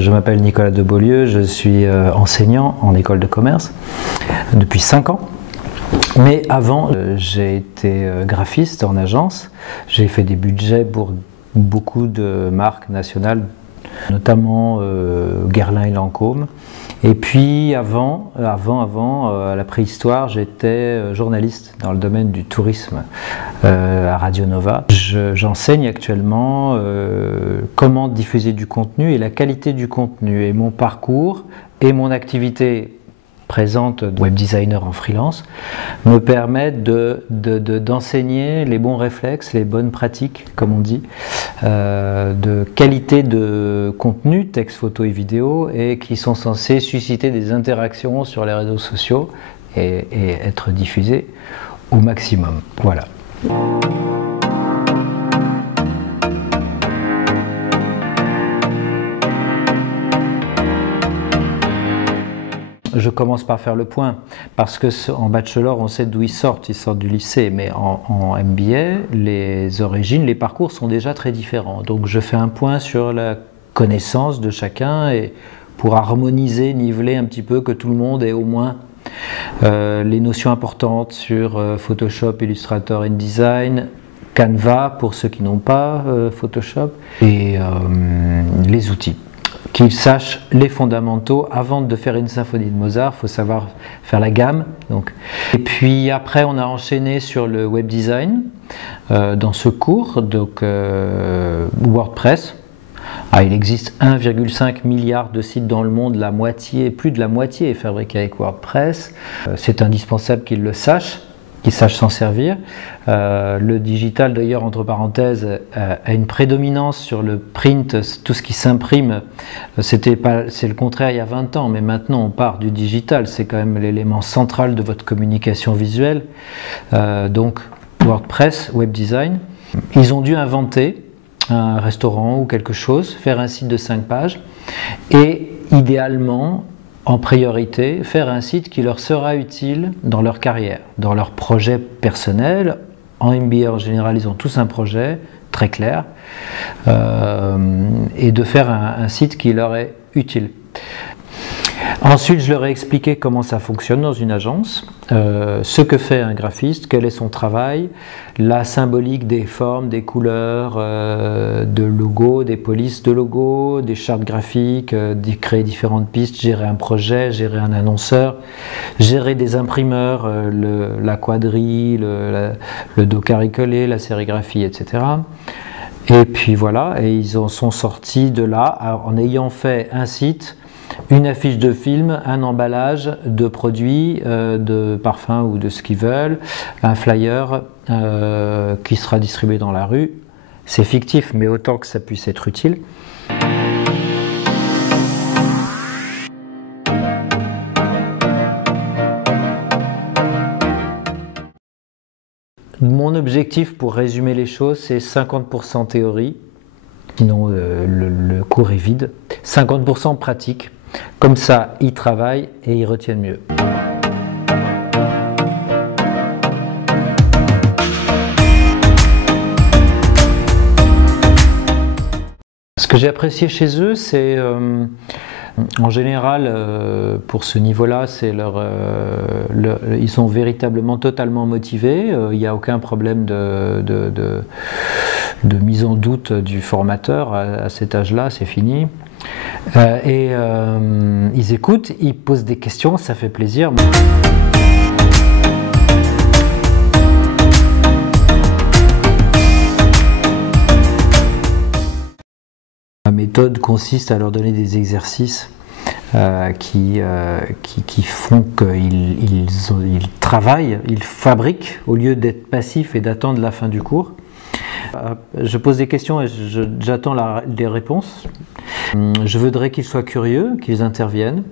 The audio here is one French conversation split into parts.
je m'appelle Nicolas de Beaulieu, je suis enseignant en école de commerce depuis 5 ans. Mais avant, j'ai été graphiste en agence. J'ai fait des budgets pour beaucoup de marques nationales, notamment Guerlain et Lancôme. Et puis avant, à la préhistoire, j'étais journaliste dans le domaine du tourisme à Radio Nova. J'enseigne actuellement comment diffuser du contenu et la qualité du contenu. Et mon parcours et mon activité présente de web designer en freelance me permettent d'enseigner les bons réflexes, les bonnes pratiques, comme on dit, de qualité de contenu, texte, photo et vidéo, et qui sont censés susciter des interactions sur les réseaux sociaux et être diffusés au maximum. Voilà. Je commence par faire le point, parce qu'en bachelor, on sait d'où ils sortent du lycée, mais en MBA, les origines, les parcours sont déjà très différents. Donc je fais un point sur la connaissance de chacun, et pour harmoniser, niveler un petit peu, que tout le monde ait au moins les notions importantes sur Photoshop, Illustrator, InDesign, Canva, pour ceux qui n'ont pas Photoshop, et les outils. Qu'ils sachent les fondamentaux. Avant de faire une symphonie de Mozart, il faut savoir faire la gamme. Donc. Et puis après, on a enchaîné sur le web design dans ce cours, donc WordPress. Il existe 1,5 milliard de sites dans le monde, la moitié, plus de la moitié est fabriqué avec WordPress. C'est indispensable qu'ils le sachent, qu'ils sachent s'en servir. Le digital, d'ailleurs, entre parenthèses, a une prédominance sur le print, tout ce qui s'imprime. C'est le contraire il y a 20 ans, mais maintenant on part du digital, c'est quand même l'élément central de votre communication visuelle. Donc WordPress, web design, ils ont dû inventer un restaurant ou quelque chose, faire un site de 5 pages, et idéalement, en priorité, faire un site qui leur sera utile dans leur carrière, dans leur projet personnel. En MBA, en général, ils ont tous un projet très clair, et de faire un site qui leur est utile. Ensuite, je leur ai expliqué comment ça fonctionne dans une agence, ce que fait un graphiste, quel est son travail, la symbolique des formes, des couleurs, de logos, des polices de logos, des chartes graphiques, créer différentes pistes, gérer un projet, gérer un annonceur, gérer des imprimeurs, la quadrille, le dos carré-collé, la sérigraphie, etc. Et puis voilà, et ils en sont sortis de là en ayant fait un site, une affiche de film, un emballage de produits, de parfums ou de ce qu'ils veulent, un flyer qui sera distribué dans la rue. C'est fictif, mais autant que ça puisse être utile. Mon objectif, pour résumer les choses, c'est 50% théorie, sinon le cours est vide, 50% pratique. Comme ça, ils travaillent et ils retiennent mieux. Ce que j'ai apprécié chez eux, c'est en général, pour ce niveau-là, ils sont véritablement totalement motivés. Il n'y a aucun problème de mise en doute du formateur à cet âge-là, c'est fini. Ils écoutent, ils posent des questions, ça fait plaisir. La méthode consiste à leur donner des exercices qui font qu'ils travaillent, ils fabriquent au lieu d'être passifs et d'attendre la fin du cours. Je pose des questions et j'attends des réponses. Je voudrais qu'ils soient curieux, qu'ils interviennent.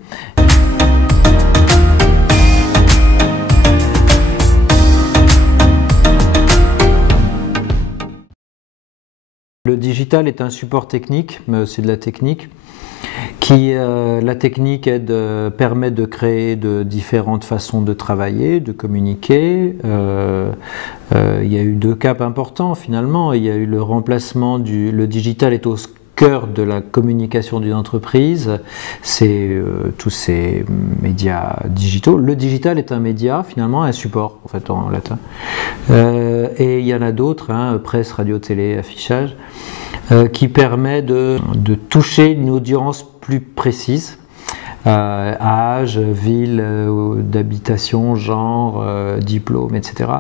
Le digital est un support technique, c'est de la technique. La technique permet de créer de différentes façons de travailler, de communiquer. Il y a eu 2 caps importants finalement. Il y a eu le remplacement le digital est au cœur de la communication d'une entreprise, c'est tous ces médias digitaux. Le digital est un média, finalement, un support, en fait, en latin. Et il y en a d'autres, hein, presse, radio, télé, affichage, qui permet de toucher une audience plus précise. Âge, ville d'habitation, genre, diplôme, etc.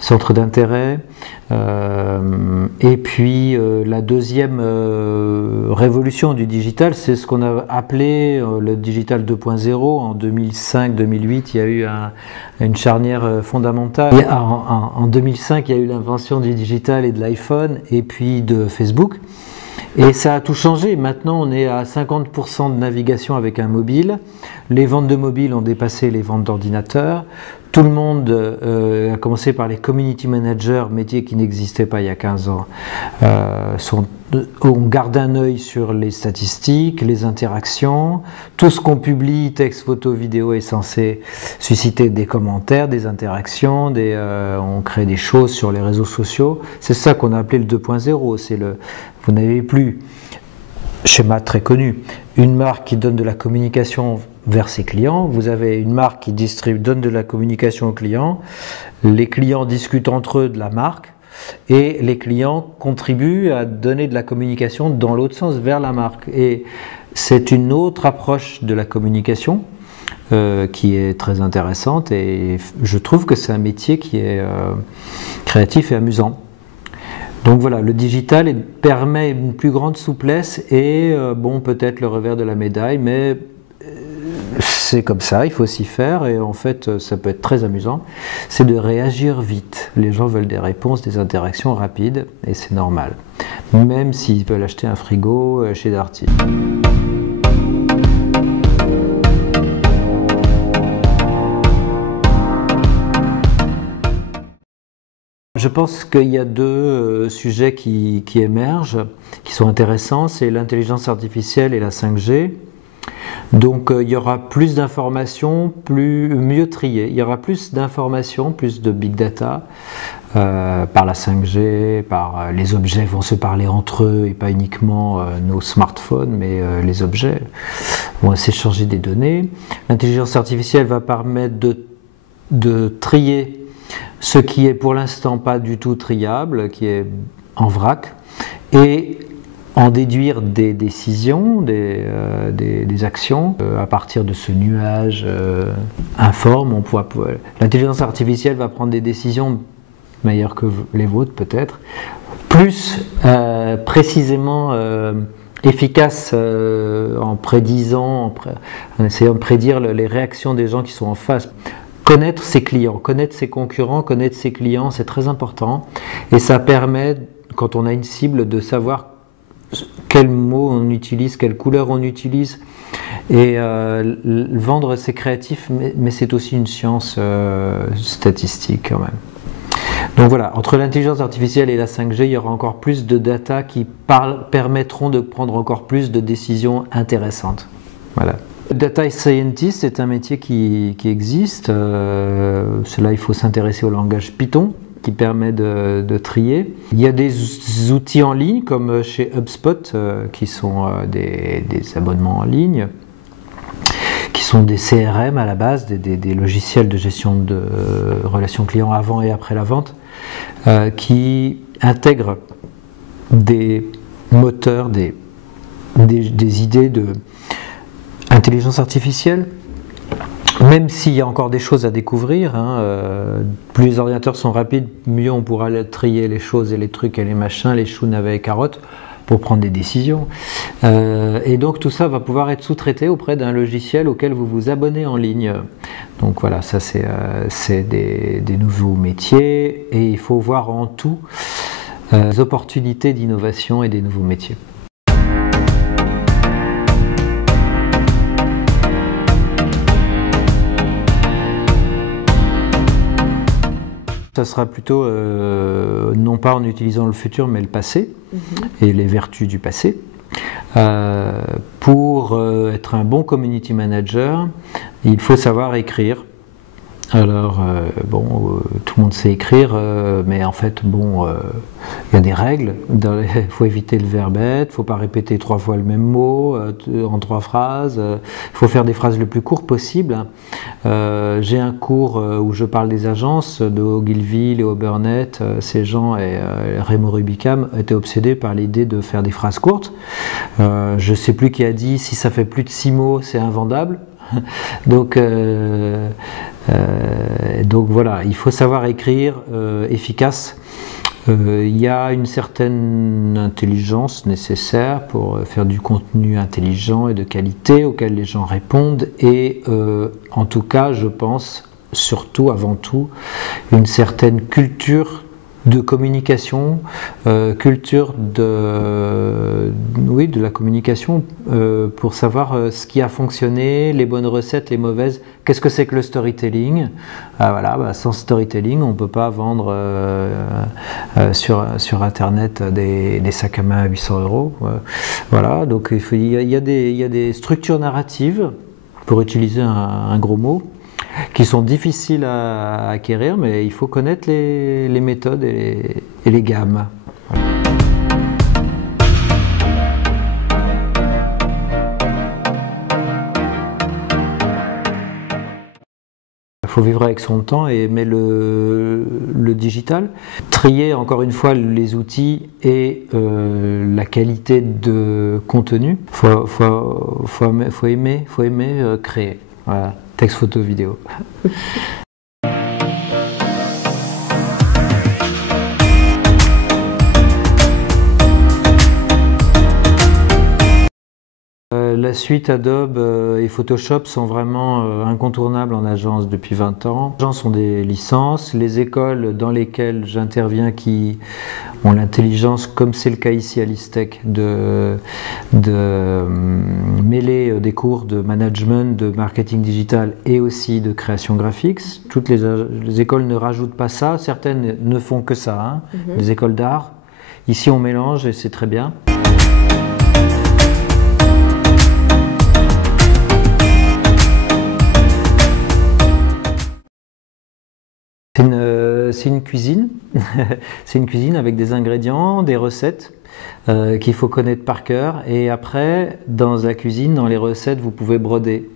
Centre d'intérêt. Et puis la deuxième révolution du digital, c'est ce qu'on a appelé le digital 2.0. En 2005-2008, il y a eu une charnière fondamentale. Et en 2005, il y a eu l'invention du digital et de l'iPhone et puis de Facebook. Et ça a tout changé. Maintenant, on est à 50% de navigation avec un mobile. Les ventes de mobiles ont dépassé les ventes d'ordinateurs. Tout le monde, à commencer par les community managers, métiers qui n'existaient pas il y a 15 ans, on garde un œil sur les statistiques, les interactions. Tout ce qu'on publie, texte, photo, vidéo, est censé susciter des commentaires, des interactions, on crée des choses sur les réseaux sociaux. C'est ça qu'on a appelé le 2.0. Vous n'avez plus, schéma très connu, une marque qui donne de la communication vers ses clients, vous avez une marque qui donne de la communication aux clients, les clients discutent entre eux de la marque et les clients contribuent à donner de la communication dans l'autre sens, vers la marque. Et c'est une autre approche de la communication qui est très intéressante et je trouve que c'est un métier qui est créatif et amusant. Donc voilà, le digital permet une plus grande souplesse et bon, peut-être le revers de la médaille, mais c'est comme ça, il faut s'y faire et en fait ça peut être très amusant, c'est de réagir vite. Les gens veulent des réponses, des interactions rapides et c'est normal, même s'ils veulent acheter un frigo chez Darty. Je pense qu'il y a deux sujets qui émergent, qui sont intéressants, c'est l'intelligence artificielle et la 5G. Donc il y aura plus d'informations, mieux triées. Il y aura plus d'informations, plus de big data par la 5G, les objets vont se parler entre eux et pas uniquement nos smartphones, mais les objets vont s'échanger des données. L'intelligence artificielle va permettre de trier ce qui est pour l'instant pas du tout triable, qui est en vrac, et en déduire des décisions, des actions à partir de ce nuage informe. L'intelligence artificielle va prendre des décisions meilleures que les vôtres peut-être, plus précisément efficaces en prédisant, en essayant de prédire les réactions des gens qui sont en face. Connaître ses clients, connaître ses concurrents, connaître ses clients, c'est très important. Et ça permet, quand on a une cible, de savoir quels mots on utilise, quelle couleur on utilise. Et vendre, c'est créatif, mais c'est aussi une science statistique quand même. Donc voilà, entre l'intelligence artificielle et la 5G, il y aura encore plus de data qui permettront de prendre encore plus de décisions intéressantes. Voilà. Data scientist est un métier qui existe. Cela, il faut s'intéresser au langage Python qui permet de trier. Il y a des outils en ligne comme chez HubSpot qui sont des abonnements en ligne, qui sont des CRM à la base, des logiciels de gestion de relations clients avant et après la vente, qui intègrent des moteurs, des idées de intelligence artificielle, même s'il y a encore des choses à découvrir, plus les ordinateurs sont rapides, mieux on pourra trier les choses et les trucs et les machins, les choux, navets et carottes pour prendre des décisions. Et donc tout ça va pouvoir être sous-traité auprès d'un logiciel auquel vous vous abonnez en ligne. Donc voilà, ça c'est des nouveaux métiers et il faut voir en tout les opportunités d'innovation et des nouveaux métiers. Ça sera plutôt, non pas en utilisant le futur, mais le passé, et les vertus du passé. Pour être un bon community manager, il faut savoir écrire Alors, tout le monde sait écrire, mais en fait, il y a des règles. Il faut éviter le verbe être, il ne faut pas répéter 3 fois le même mot en 3 phrases. Il faut faire des phrases le plus court possible. J'ai un cours où je parle des agences de Ogilvy, Léo Burnett. Ces gens et Raymond Rubicam étaient obsédés par l'idée de faire des phrases courtes. Je ne sais plus qui a dit si ça fait plus de 6 mots, c'est invendable. Donc voilà, il faut savoir écrire efficace. Il y a une certaine intelligence nécessaire pour faire du contenu intelligent et de qualité auquel les gens répondent et en tout cas, je pense, surtout, avant tout, une certaine culture de communication, culture de la communication pour savoir ce qui a fonctionné, les bonnes recettes, les mauvaises. Qu'est-ce que c'est que le storytelling? Sans storytelling, on ne peut pas vendre sur Internet des sacs à main à 800 €. Voilà, donc il y a des structures narratives, pour utiliser un gros mot, qui sont difficiles à acquérir, mais il faut connaître les méthodes et les gammes. Il faut vivre avec son temps et aimer le digital. Trier encore une fois les outils et la qualité de contenu. Faut aimer créer. Voilà. Texte, photo, vidéo. La suite Adobe et Photoshop sont vraiment incontournables en agence depuis 20 ans. Les agences ont des licences, les écoles dans lesquelles j'interviens qui ont l'intelligence, comme c'est le cas ici à l'ISTEC, de mêler des cours de management, de marketing digital et aussi de création graphique. Toutes les écoles ne rajoutent pas ça, certaines ne font que ça, hein. Les écoles d'art. Ici on mélange et c'est très bien. C'est une cuisine, c'est une cuisine avec des ingrédients, des recettes qu'il faut connaître par cœur et après, dans la cuisine, dans les recettes, vous pouvez broder.